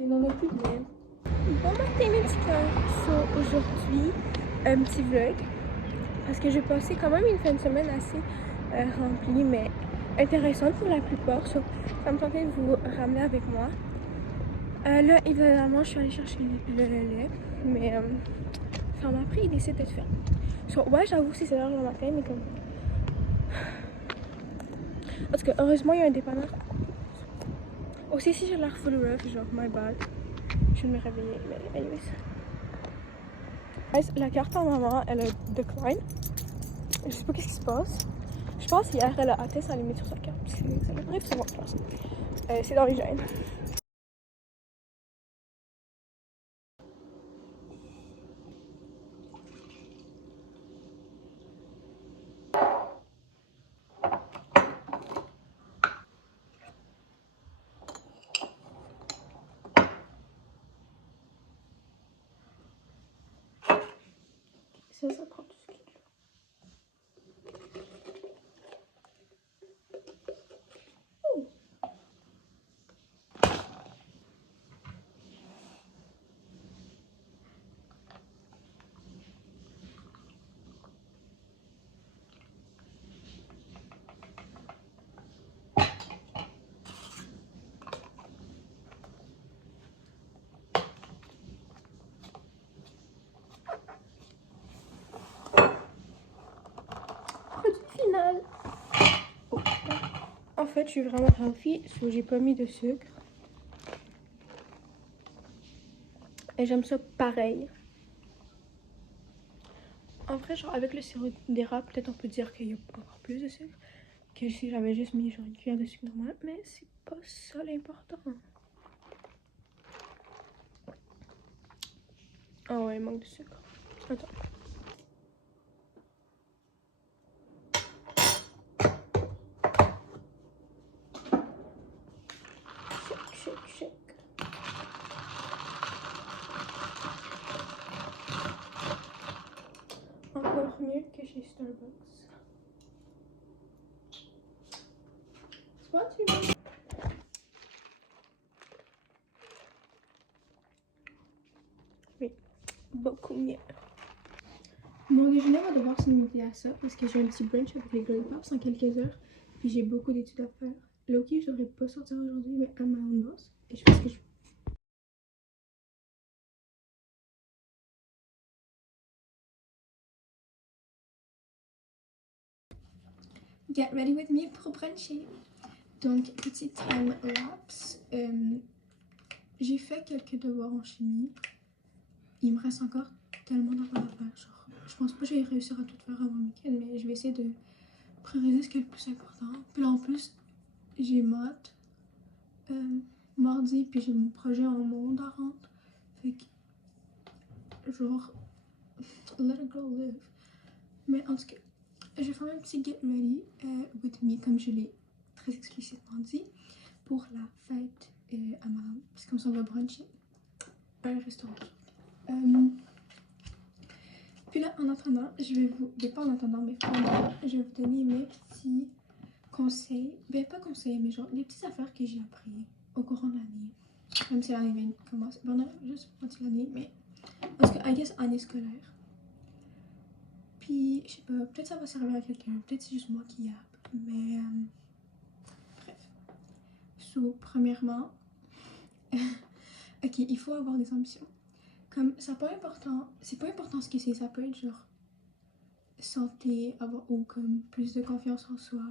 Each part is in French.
il n'en a plus de miel. Bon matin mes petits cœurs. So, aujourd'hui, un petit vlog. Parce que j'ai passé quand même une fin de semaine assez remplie, mais intéressante pour la plupart. So, ça me tentait de vous ramener avec moi. Là, évidemment, je suis allée chercher le lait, mais ça m'a pris, il décide d'être ferme. So, ouais, j'avoue, c'est 7h le matin, mais comme... Parce que heureusement, il y a un dépanneur. Aussi, si j'ai l'air full rough, genre, my bad. Je vais me réveiller, mais anyways. La carte à maman, elle a decline. Je sais pas qu'est-ce qui se passe. Je pense hier, elle a hâté sa limite sur sa carte. Ça m'arrive souvent, je pense. C'est dans les gènes. Ça prend tout ce qu'il y a. Produit final. Oh. En fait, je suis vraiment healthy, so j'ai pas mis de sucre. Et j'aime ça pareil. En vrai, genre avec le sirop d'érable, peut-être on peut dire qu'il y a encore plus de sucre que si j'avais juste mis genre une cuillère de sucre normale, mais c'est pas ça l'important. Ah ouais, il manque de sucre. Attends. Shake. Encore mieux que chez Starbucks. C'est pas tu veux? Oui, beaucoup mieux. Mon déjeuner va devoir se limiter à ça parce que j'ai un petit brunch avec les Girly Pops en quelques heures. Puis j'ai beaucoup d'études à faire. Loki, je devrais pas sortir aujourd'hui, mais à ma own boss. Et je fais ce que je veux. Get ready with me pour bruncher. Donc, petit time lapse. J'ai fait quelques devoirs en chimie. Il me reste encore tellement d'affaires à faire. Genre, je pense pas que j'ai réussir à tout faire avant le week-end, mais je vais essayer de prioriser ce qui est le plus important. Puis là, en plus, j'ai maths mardi, puis j'ai mon projet en monde à rendre. Fait que, genre, let it go live. Mais en tout cas, je vais faire un petit get ready with me, comme je l'ai très explicitement dit, pour la fête à ma... Parce qu'on s'en va bruncher à un restaurant. Puis là, en attendant, je vais vous... Pas en attendant, mais pendant, je vais vous donner mes petits conseils. Ben, pas conseils, mais genre, les petites affaires que j'ai appris au courant de l'année. Même si l'année vient de commencer. Bon, non, juste moitié l'année, mais... Parce que, I guess, année scolaire. Puis, je sais pas, peut-être ça va servir à quelqu'un. Peut-être c'est juste moi qui yappe. Mais, bref. So, premièrement... ok, il faut avoir des ambitions. Comme, c'est pas important ce que c'est. Ça peut être genre... santé, avoir ou comme plus de confiance en soi,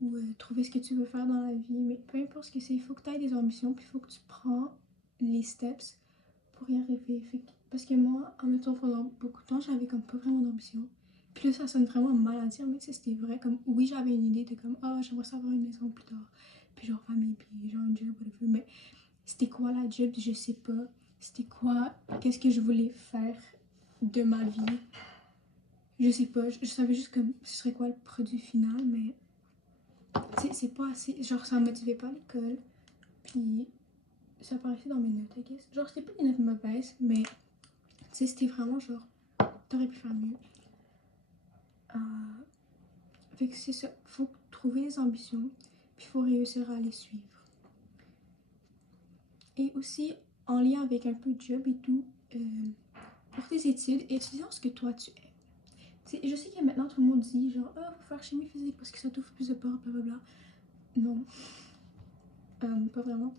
ou trouver ce que tu veux faire dans la vie, mais peu importe ce que c'est, il faut que tu aies des ambitions, puis il faut que tu prends les steps pour y arriver. Parce que moi, en même temps, pendant beaucoup de temps, j'avais comme pas vraiment d'ambition. Puis là, ça sonne vraiment mal à dire, mais tu sais, c'était vrai. Comme, oui, j'avais une idée de comme, ah, j'aimerais savoir une maison plus tard, puis genre famille, puis genre une job, whatever, mais c'était quoi la job, je sais pas. C'était quoi, qu'est-ce que je voulais faire de ma vie. Je sais pas, je savais juste comme ce serait quoi le produit final, mais c'est pas assez. Genre, ça me motivait pas à l'école. Puis, ça apparaissait dans mes notes, I guess. Genre, c'était pas des notes mauvaises, mais tu sais, c'était vraiment genre, t'aurais pu faire mieux. Fait que c'est ça. Faut trouver des ambitions, puis faut réussir à les suivre. Et aussi, en lien avec un peu de job et tout, pour tes études, étudier en ce que toi tu aimes. T'sais, je sais que maintenant tout le monde dit genre, ah, faut faire chimie physique parce que ça t'ouvre plus de portes, blablabla. Non, pas vraiment.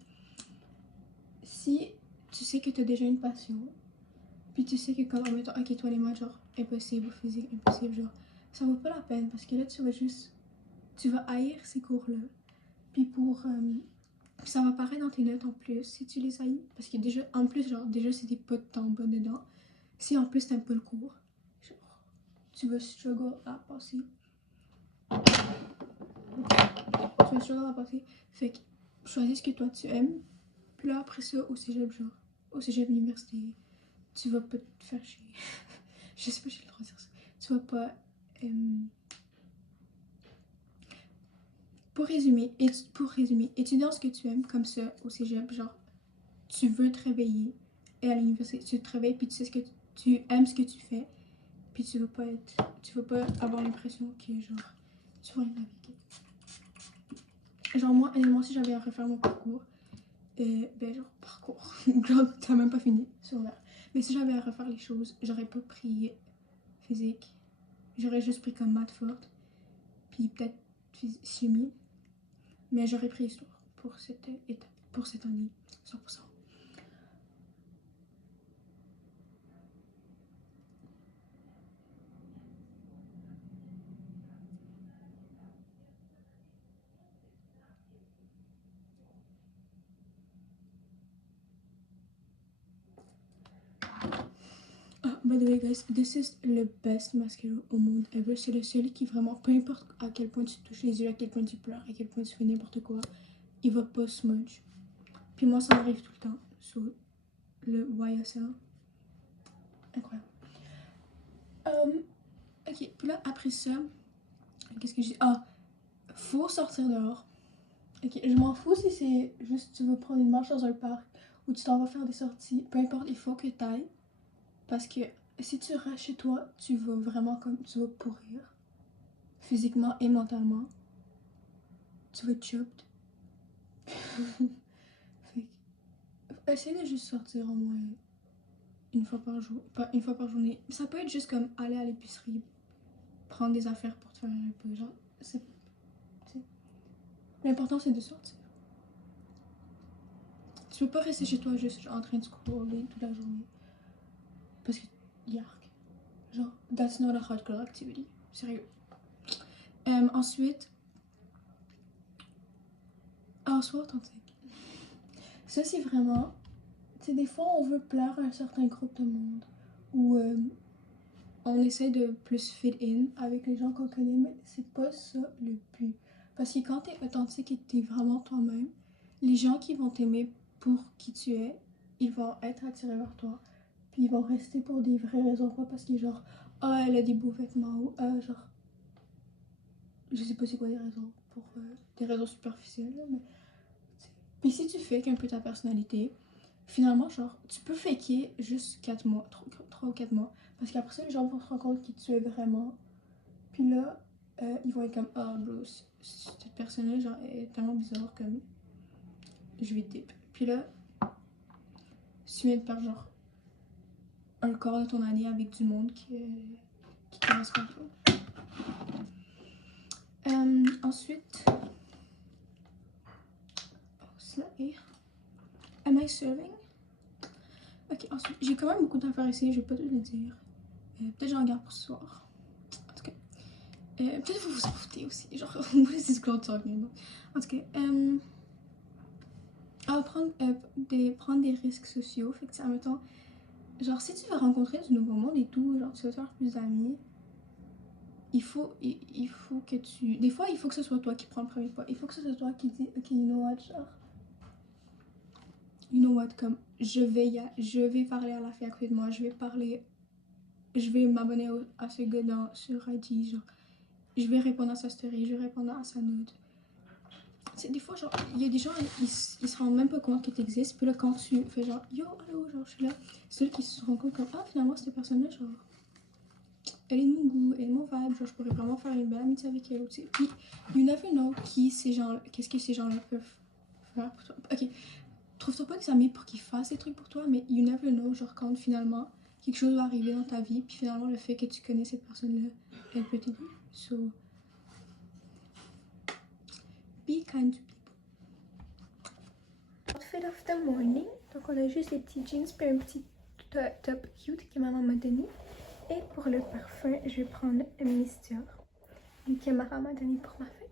Si tu sais que t'as déjà une passion, puis tu sais que comme en mettant, ok, toi les maths, genre, impossible, physique, impossible, genre, ça vaut pas la peine parce que là tu vas juste, tu vas haïr ces cours-là. Puis ça va apparaître dans tes notes en plus si tu les haïs. Parce que déjà, en plus, genre, déjà c'est des pas de temps bas dedans. Si en plus t'aimes pas le cours, genre, tu vas struggle à passer. Tu vas struggle à passer. Fait que choisis ce que toi tu aimes. Puis là, après ça, au cégep, genre, au cégep université, tu vas pas te faire chier. Je sais pas si j'ai le droit de dire ça. Tu vas pas. Pour résumer, étudier ce que tu aimes comme ça au cégep, genre, tu veux te réveiller et à l'université, tu te réveilles puis tu sais ce que tu aimes ce que tu fais, puis tu vas pas avoir l'impression que genre, tu vas rien naviguer. Genre moi, honnêtement, si j'avais à refaire mon parcours, ben genre genre t'as même pas fini sur l'air. Mais si j'avais à refaire les choses, j'aurais pas pris physique, j'aurais juste pris comme maths forte, puis peut-être chimie, mais j'aurais pris histoire pour cette étape, pour cette année, 100%. Ah, by the way, guys, this is le best mascara au monde ever. C'est le seul qui vraiment, peu importe à quel point tu touches les yeux, à quel point tu pleures, à quel point tu fais n'importe quoi, il va pas smudge. Puis moi, ça m'arrive tout le temps. Sur le YSL. Incroyable. Ok, puis là, après ça, qu'est-ce que j'ai. Ah, faut sortir dehors. Ok, je m'en fous si c'est juste tu veux prendre une marche dans un parc ou tu t'en vas faire des sorties. Peu importe, il faut que tu ailles. Parce que si tu restes chez toi, tu vas vraiment comme. Tu vas pourrir. Physiquement et mentalement. Tu vas être chopped. Fait que, essaye de juste sortir au moins une fois par jour. Pas une fois par journée. Ça peut être juste comme aller à l'épicerie, prendre des affaires pour te faire un peu. Genre, l'important c'est de sortir. Tu peux pas rester chez toi juste en train de scroller toute la journée. Parce que, yark. Genre, that's not a hot girl activity. Sérieux. Ensuite, sois authentique. Ça, c'est vraiment. Tu sais, des fois, on veut plaire à un certain groupe de monde. Ou on essaie de plus fit in avec les gens qu'on connaît, mais c'est pas ça le but. Parce que quand t'es authentique et que t'es vraiment toi-même, les gens qui vont t'aimer pour qui tu es, ils vont être attirés vers toi. Puis ils vont rester pour des vraies raisons, pas parce que genre, ah, elle a des beaux vêtements, ou genre, je sais pas c'est quoi les raisons, pour des raisons superficielles, là, mais. Puis si tu fakes un peu ta personnalité, finalement, genre, tu peux faker juste 4 mois, 3 ou 4 mois, parce qu'après ça, les gens vont se rendre compte qui tu es vraiment. Puis là, ils vont être comme, ah, bro, cette personne-là, genre, est tellement bizarre, comme, je vais te dip. Puis là, si tu viens de perdre, genre, un quart de ton année avec du monde qui correspond pas. Ensuite, cela est. Am I serving? Ok, ensuite, j'ai quand même beaucoup d'affaires ici, je vais pas te le dire. Peut-être j'en garde pour ce soir. En tout cas, peut-être vous vous en foutez aussi. Genre, on vous laisse discuter ça bien. En tout cas, prendre des risques sociaux. Fait que, ça, mettons, genre, si tu veux rencontrer du nouveau monde et tout, genre, tu veux te faire plus d'amis, il faut que tu. Des fois, il faut que ce soit toi qui prends le premier pas. Il faut que ce soit toi qui dis, ok, you know what, genre. You know what, comme, je vais parler à la fille à côté de moi, je vais m'abonner à ce gars sur IG, genre, je vais répondre à sa story, je vais répondre à sa note. C'est des fois, genre, il y a des gens, ils se rendent même pas compte que tu existes, puis là, quand tu fais genre, yo, allô, genre, je suis là, c'est eux qui se rendent compte comme, ah, finalement, cette personne-là, genre, elle est de mon goût, elle est de mon vibe, genre, je pourrais vraiment faire une belle amitié avec elle, tu sais. Puis, you never know qu'est-ce que ces gens-là peuvent faire pour toi. Ok, trouve-toi pas des amis pour qu'ils fassent des trucs pour toi, mais you never know, genre quand finalement quelque chose va arriver dans ta vie, puis finalement le fait que tu connais cette personne-là, elle peut t'aider. So, be kind to people. Outfit of the morning. Donc on a juste des petits jeans puis un petit top cute que maman m'a donné. Et pour le parfum, je vais prendre Miss Dior, que maman m'a donné pour ma fête.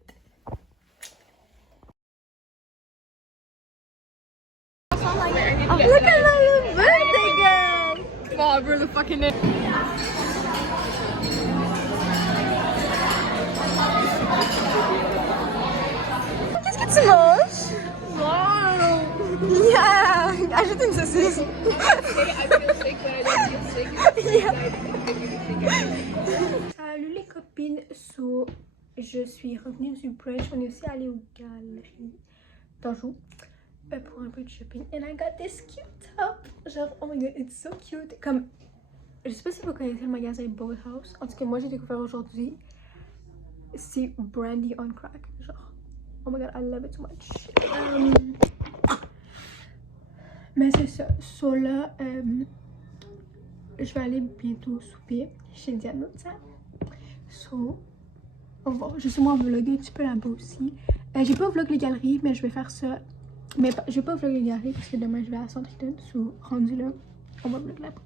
Oh, look at my little birthday girl! Oh, we're the fucking it. Qu'est-ce que tu manges? Wow! Yeah! Ajoute une saucisse! I feel sick, but I don't feel sick. Salut les copines! So, je suis revenue du brunch. On est aussi allé aux galeries d'Anjou pour un peu de shopping. And I got this cute top! Genre, oh my god, it's so cute! Comme, je sais pas si vous connaissez le magasin Boathouse. En tout cas, moi j'ai découvert aujourd'hui. C'est brandy on crack. Genre, oh my god, I love it so much. Mais c'est ça. So là, je vais aller bientôt souper chez Dianouza. So, on va justement vlogger un petit peu là-bas aussi. J'ai pas vlog les galeries, mais je vais faire ça. Mais je vais pas vlog les galeries parce que demain je vais à Centre-Eaton. So, rendu là, on va vlog là-bas.